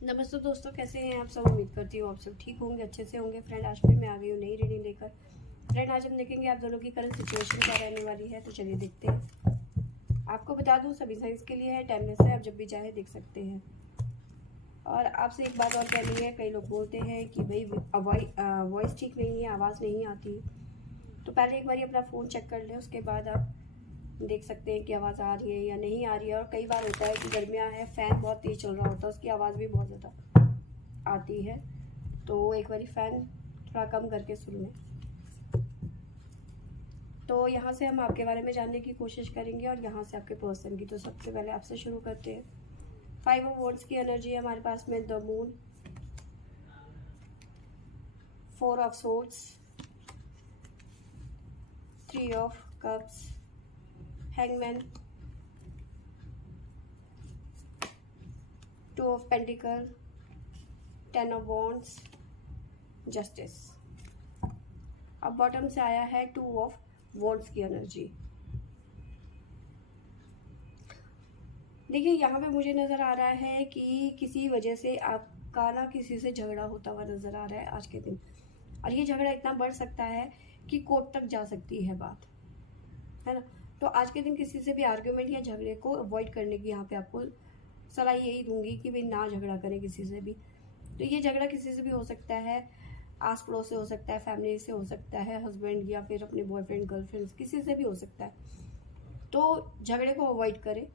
नमस्ते दोस्तों, कैसे हैं आप सब। उम्मीद करती हूँ आप सब ठीक होंगे, अच्छे से होंगे। फ्रेंड, आज फिर मैं आ गई हूँ नई रीडिंग लेकर। फ्रेंड, आज हम देखेंगे आप दोनों की करंट सिचुएशन क्या रहने वाली है। तो चलिए देखते हैं। आपको बता दूँ, सभी साइज के लिए है, टाइमलेस है, आप जब भी चाहे देख सकते हैं। और आपसे एक बात और कहनी है, कई लोग बोलते हैं कि भाई वॉइस ठीक नहीं है, आवाज़ नहीं आती। तो पहले एक बार अपना फ़ोन चेक कर लें, उसके बाद आप देख सकते हैं कि आवाज़ आ रही है या नहीं आ रही है। और कई बार होता है कि गर्मियाँ हैं, फ़ैन बहुत तेज़ चल रहा होता है, उसकी आवाज़ भी बहुत ज़्यादा आती है। तो एक बार फ़ैन थोड़ा कम करके सुन लें। तो यहाँ से हम आपके बारे में जानने की कोशिश करेंगे और यहाँ से आपके पर्सन की। तो सबसे पहले आपसे शुरू करते हैं। 5 ऑफ वॉन्ड्स की एनर्जी है हमारे पास में। The moon, 4 of swords, 3 of cups, hangman, 2 of pentacle, 10 of wands, justice. अब बॉटम से आया है 2 ऑफ वॉन्ड्स की एनर्जी। देखिए, यहाँ पे मुझे नज़र आ रहा है कि किसी वजह से आपका ना किसी से झगड़ा होता हुआ नज़र आ रहा है आज के दिन। और ये झगड़ा इतना बढ़ सकता है कि कोर्ट तक जा सकती है बात, है ना। तो आज के दिन किसी से भी आर्ग्यूमेंट या झगड़े को अवॉइड करने की यहाँ पे आपको सलाह यही दूंगी कि भाई ना झगड़ा करें किसी से भी। तो ये झगड़ा किसी से भी हो सकता है, आस पड़ोस से हो सकता है, फैमिली से हो सकता है, हस्बैंड या फिर अपने बॉयफ्रेंड गर्लफ्रेंड, किसी से भी हो सकता है। तो झगड़े को अवॉइड करें,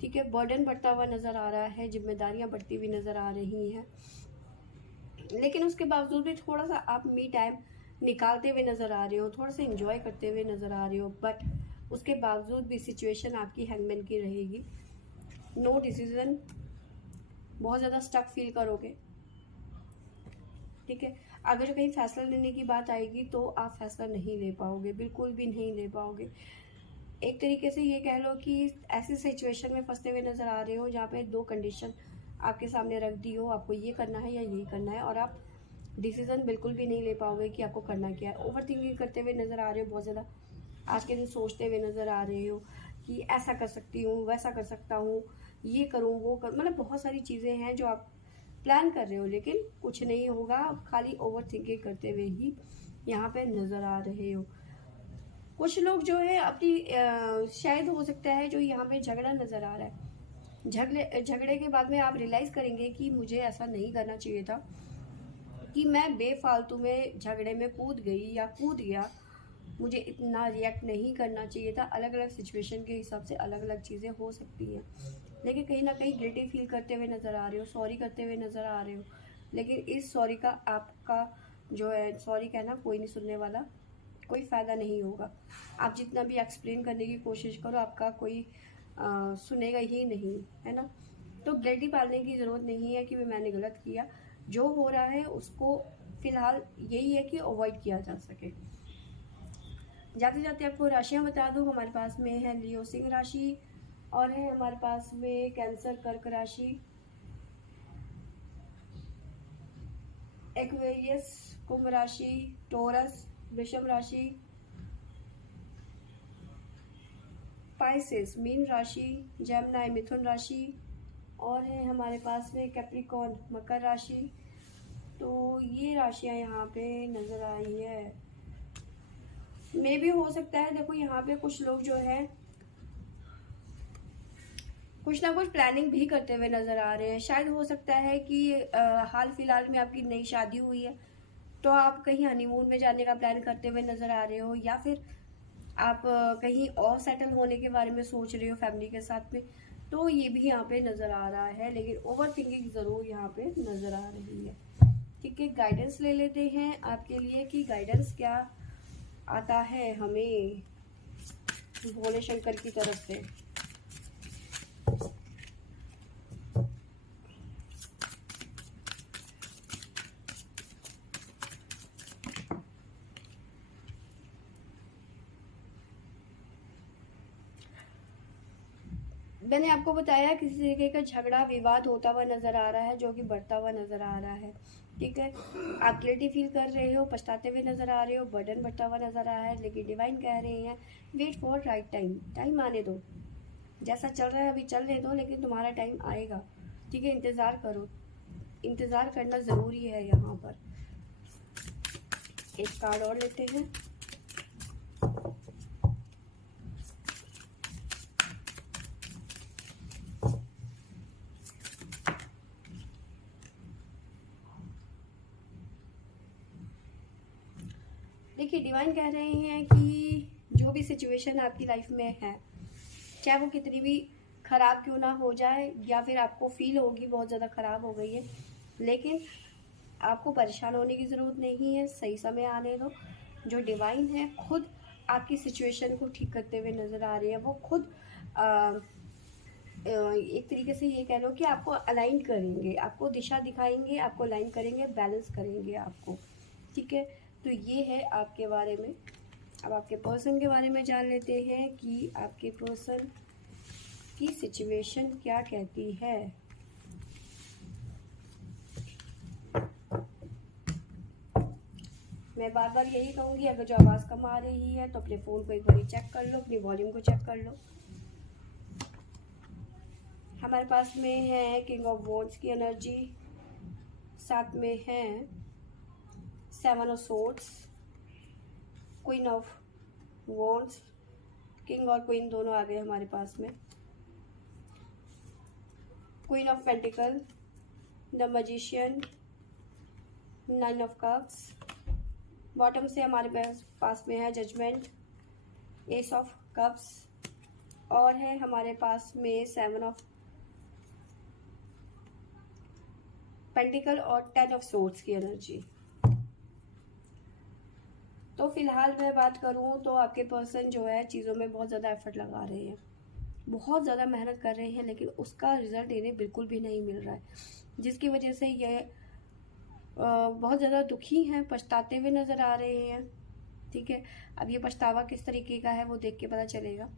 ठीक है। बर्डन बढ़ता हुआ नज़र आ रहा है, जिम्मेदारियां बढ़ती हुई नज़र आ रही हैं, लेकिन उसके बावजूद भी थोड़ा सा आप मी टाइम निकालते हुए नज़र आ रहे हो, थोड़ा सा इंजॉय करते हुए नज़र आ रहे हो। बट उसके बावजूद भी सिचुएशन आपकी हैंगमैन की रहेगी। नो डिसीजन, बहुत ज़्यादा स्टक फील करोगे, ठीक है। अगर जो कहीं फैसला लेने की बात आएगी तो आप फैसला नहीं ले पाओगे, बिल्कुल भी नहीं ले पाओगे। एक तरीके से ये कह लो कि ऐसी सिचुएशन में फंसते हुए नज़र आ रहे हो जहाँ पे 2 कंडीशन आपके सामने रख दी हो, आपको ये करना है या यही करना है, और आप डिसीजन बिल्कुल भी नहीं ले पाओगे कि आपको करना क्या है। ओवर थिंकिंग करते हुए नज़र आ रहे हो, बहुत ज़्यादा आज के दिन सोचते हुए नज़र आ रहे हो कि ऐसा कर सकती हूँ, वैसा कर सकता हूँ, ये करूँ, वो करूँ, मतलब बहुत सारी चीज़ें हैं जो आप प्लान कर रहे हो, लेकिन कुछ नहीं होगा। खाली ओवर थिंकिंग करते हुए ही यहाँ पे नज़र आ रहे हो। कुछ लोग जो है अपनी शायद हो सकता है जो यहाँ पे झगड़ा नज़र आ रहा है, झगड़े के बाद में आप रियलाइज़ करेंगे कि मुझे ऐसा नहीं करना चाहिए था, कि मैं बेफालतू में झगड़े में कूद गई या कूद गया, मुझे इतना रिएक्ट नहीं करना चाहिए था। अलग अलग सिचुएशन के हिसाब से अलग अलग चीज़ें हो सकती हैं, लेकिन कहीं ना कहीं गिल्टी फील करते हुए नज़र आ रहे हो, सॉरी करते हुए नज़र आ रहे हो। लेकिन इस सॉरी का आपका जो है, सॉरी कहना कोई नहीं सुनने वाला, कोई फ़ायदा नहीं होगा। आप जितना भी एक्सप्लेन करने की कोशिश करो, आपका कोई सुनेगा ही नहीं, है ना। तो गिल्टी पालने की ज़रूरत नहीं है कि मैंने गलत किया। जो हो रहा है उसको फ़िलहाल यही है कि अवॉइड किया जा सके। जाते जाते आपको राशियाँ बता दूँ, हमारे पास में है लियो सिंह राशि, और है हमारे पास में कैंसर कर्क राशि, एक्वेरियस कुंभ राशि, टोरस वृषभ राशि, पाइसेस मीन राशि, जेमिनी मिथुन राशि, और है हमारे पास में कैप्रिकॉर्न मकर राशि। तो ये राशियाँ यहाँ पे नज़र आई है। मे भी हो सकता है, देखो यहाँ पे कुछ लोग जो है कुछ ना कुछ प्लानिंग भी करते हुए नज़र आ रहे हैं। शायद हो सकता है कि हाल फिलहाल में आपकी नई शादी हुई है, तो आप कहीं हनीमून में जाने का प्लान करते हुए नज़र आ रहे हो, या फिर आप कहीं और सेटल होने के बारे में सोच रहे हो फैमिली के साथ में। तो ये भी यहाँ पे नज़र आ रहा है, लेकिन ओवर थिंकिंग ज़रूर यहाँ पे नज़र आ रही है, ठीक है। गाइडेंस ले लेते हैं आपके लिए कि गाइडेंस क्या आता है हमें भोले शंकर की तरफ से। मैंने आपको बताया किसी तरीके का झगड़ा विवाद होता हुआ नज़र आ रहा है, जो कि बढ़ता हुआ नज़र आ रहा है, ठीक है। आप गिल्टी फील कर रहे हो, पछताते हुए नज़र आ रहे हो, बर्डन बढ़ता हुआ नज़र आ रहा है, लेकिन डिवाइन कह रहे हैं wait for right time. Time आने दो, जैसा चल रहा है अभी चलने दो, लेकिन तुम्हारा टाइम आएगा, ठीक है। इंतज़ार करो, इंतज़ार करना ज़रूरी है यहाँ पर। एक कार्ड और लेते हैं। देखिए, डिवाइन कह रहे हैं कि जो भी सिचुएशन आपकी लाइफ में है, चाहे वो कितनी भी ख़राब क्यों ना हो जाए, या फिर आपको फील होगी बहुत ज़्यादा ख़राब हो गई है, लेकिन आपको परेशान होने की ज़रूरत नहीं है। सही समय आने दो। जो डिवाइन है खुद आपकी सिचुएशन को ठीक करते हुए नज़र आ रही है। वो खुद एक तरीके से ये कह लो कि आपको अलाइन करेंगे, आपको दिशा दिखाएंगे, आपको अलाइन करेंगे, बैलेंस करेंगे आपको। ठीक है, तो ये है आपके बारे में। अब आपके पर्सन के बारे में जान लेते हैं कि आपके पर्सन की सिचुएशन क्या कहती है। मैं बार बार यही कहूँगी, अगर जो आवाज़ कम आ रही है तो अपने फ़ोन को एक बार चेक कर लो, अपनी वॉल्यूम को चेक कर लो। हमारे पास में है किंग ऑफ वॉन्ड्स की एनर्जी, साथ में है 7 of swords, queen of wands. King और क्वीन दोनों आ गए हमारे पास में। Queen of pentacle, the magician, 9 of cups. Bottom से हमारे पास में है जजमेंट, एस ऑफ कप्स, और है हमारे पास में 7 ऑफ पेंटिकल और 10 ऑफ सोर्ड्स की एनर्जी। तो फिलहाल मैं बात करूं तो आपके पर्सन जो है चीज़ों में बहुत ज़्यादा एफर्ट लगा रहे हैं, बहुत ज़्यादा मेहनत कर रहे हैं, लेकिन उसका रिजल्ट इन्हें बिल्कुल भी नहीं मिल रहा है, जिसकी वजह से ये बहुत ज़्यादा दुखी हैं, पछताते हुए नज़र आ रहे हैं। ठीक है, अब ये पछतावा किस तरीके का है वो देख के पता चलेगा।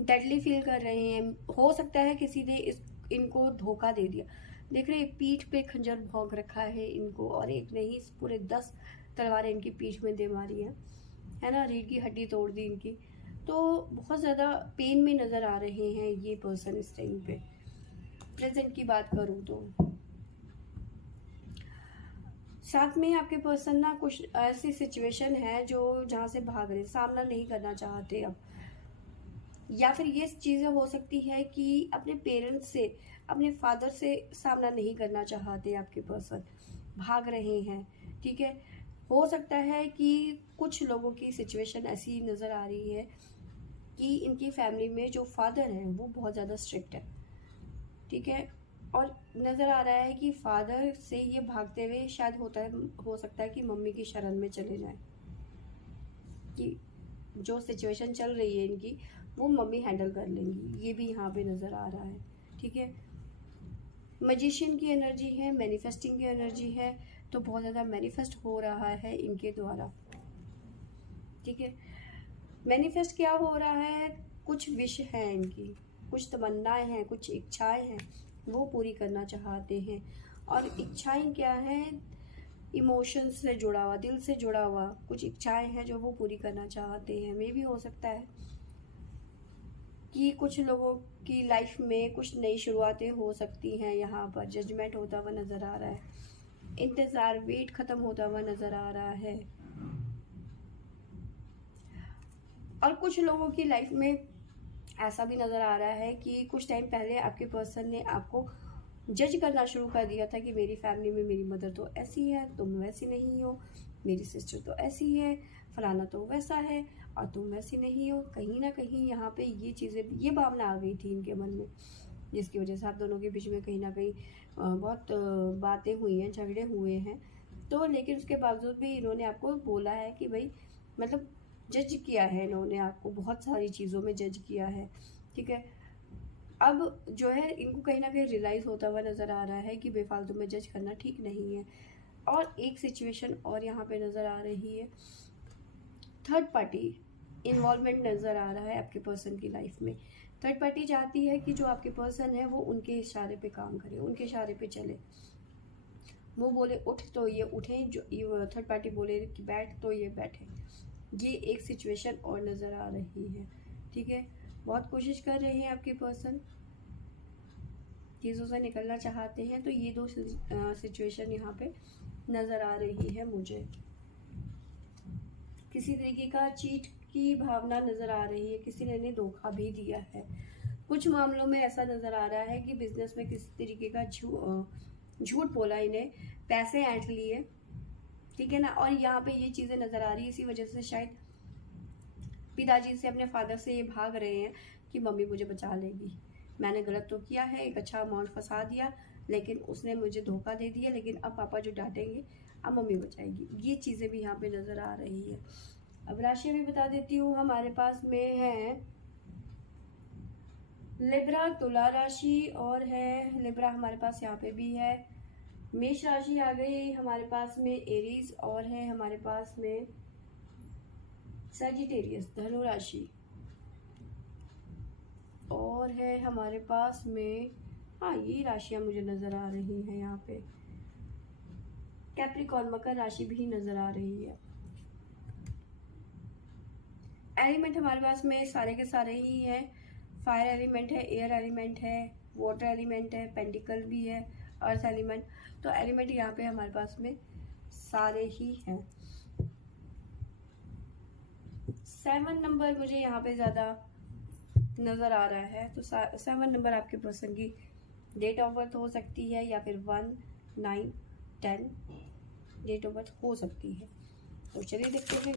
डेडली फील कर रहे हैं, हो सकता है किसी ने इनको धोखा दे दिया। देख रहे हैं पीठ पे खंजर भोंक रखा है इनको, और एक नहीं पूरे 10 तलवारें इनकी पीठ में दे मारी है ना, रीढ़ की हड्डी तोड़ दी इनकी। तो बहुत ज़्यादा पेन में नज़र आ रहे हैं ये पर्सन इस टाइम पे। प्रेजेंट की बात करूँ तो साथ में आपके पर्सन ना कुछ ऐसी सिचुएशन है जो जहाँ से भाग रहे, सामना नहीं करना चाहते अब, या फिर ये चीज़ें हो सकती है कि अपने पेरेंट्स से, अपने फादर से सामना नहीं करना चाहते आपके पर्सन, भाग रहे हैं। ठीक है, हो सकता है कि कुछ लोगों की सिचुएशन ऐसी नज़र आ रही है कि इनकी फैमिली में जो फादर हैं वो बहुत ज़्यादा स्ट्रिक्ट है। ठीक है, और नज़र आ रहा है कि फादर से ये भागते हुए शायद हो सकता है कि मम्मी की शरण में चले जाएं, कि जो सिचुएशन चल रही है इनकी वो मम्मी हैंडल कर लेंगी, ये भी यहाँ पे नज़र आ रहा है। ठीक है, मैजिशियन की एनर्जी है, मैनिफेस्टिंग की एनर्जी है, तो बहुत ज़्यादा मैनिफेस्ट हो रहा है इनके द्वारा। ठीक है, मैनिफेस्ट क्या हो रहा है, कुछ विश है इनकी, कुछ तमन्नाएं हैं, कुछ इच्छाएं हैं, वो पूरी करना चाहते हैं। और इच्छाएं क्या है, इमोशंस से जुड़ा हुआ, दिल से जुड़ा हुआ कुछ इच्छाएं हैं जो वो पूरी करना चाहते हैं। मे भी हो सकता है कि कुछ लोगों की लाइफ में कुछ नई शुरुआतें हो सकती हैं। यहाँ पर जजमेंट होता हुआ नज़र आ रहा है, इंतज़ार, वेट ख़त्म होता हुआ नज़र आ रहा है। और कुछ लोगों की लाइफ में ऐसा भी नज़र आ रहा है कि कुछ टाइम पहले आपके पर्सन ने आपको जज करना शुरू कर दिया था कि मेरी फैमिली में मेरी मदर तो ऐसी है, तुम वैसी नहीं हो, मेरी सिस्टर तो ऐसी है, फलाना तो वैसा है और तुम वैसी नहीं हो। कहीं ना कहीं यहाँ पे ये चीज़ें, ये भावना आ गई थी इनके मन में, जिसकी वजह से आप दोनों के बीच में कहीं ना कहीं बहुत बातें हुई हैं, झगड़े हुए हैं। तो लेकिन उसके बावजूद भी इन्होंने आपको बोला है कि भाई, मतलब जज किया है इन्होंने आपको, बहुत सारी चीज़ों में जज किया है। ठीक है, अब जो है इनको कहीं ना कहीं रियलाइज़ होता हुआ नज़र आ रहा है कि बेफालतू में जज करना ठीक नहीं है। और एक सिचुएशन और यहाँ पे नज़र आ रही है, थर्ड पार्टी इन्वॉल्वमेंट नज़र आ रहा है आपके पर्सन की लाइफ में। थर्ड पार्टी चाहती है कि जो आपके पर्सन है वो उनके इशारे पे काम करे, उनके इशारे पे चले। वो बोले उठ तो ये उठें, जो थर्ड पार्टी बोले कि बैठ तो ये बैठे। ये एक सिचुएशन और नज़र आ रही है। ठीक है, बहुत कोशिश कर रहे हैं आपके पर्सन, चीज़ों से निकलना चाहते हैं। तो ये दो सिचुएशन यहाँ पे नज़र आ रही है मुझे। किसी तरीके का चीट की भावना नज़र आ रही है, किसी ने इन्हें धोखा भी दिया है। कुछ मामलों में ऐसा नज़र आ रहा है कि बिजनेस में किसी तरीके का झूठ बोला, इन्हें पैसे ऐंठ लिए, ठीक है ना। और यहाँ पे ये चीज़ें नज़र आ रही है, इसी वजह से शायद पिताजी से, अपने फादर से ये भाग रहे हैं कि मम्मी मुझे बचा लेगी। मैंने गलत तो किया है, एक अच्छा अमाउंट फंसा दिया, लेकिन उसने मुझे धोखा दे दिया, लेकिन अब पापा जो डांटेंगे अब मम्मी बचाएगी। ये चीज़ें भी यहाँ पे नज़र आ रही है। अब राशि भी बता देती हूँ, हमारे पास में है लिब्रा, तुला राशि, और है लिब्रा हमारे पास यहाँ पे भी है। मेष राशि आ गई हमारे पास में, एरीज, और है हमारे पास में सजिटेरियस, धनु राशि, और है हमारे पास में, हाँ ये राशियां मुझे नजर आ रही हैं यहाँ पे। कैप्रिकॉर्न, मकर राशि भी नजर आ रही है। एलिमेंट हमारे पास में सारे के सारे ही हैं। फायर एलिमेंट है, एयर एलिमेंट है, वाटर एलिमेंट है, पेंटिकल भी है, अर्थ एलिमेंट। तो एलिमेंट यहाँ पे हमारे पास में सारे ही हैं। 7 नंबर मुझे यहाँ पे ज़्यादा नज़र आ रहा है। तो 7 नंबर आपके पर्सन की डेट ऑफ बर्थ हो सकती है, या फिर 1, 9, 10 डेट ऑफ बर्थ हो सकती है। तो चलिए देखते हैं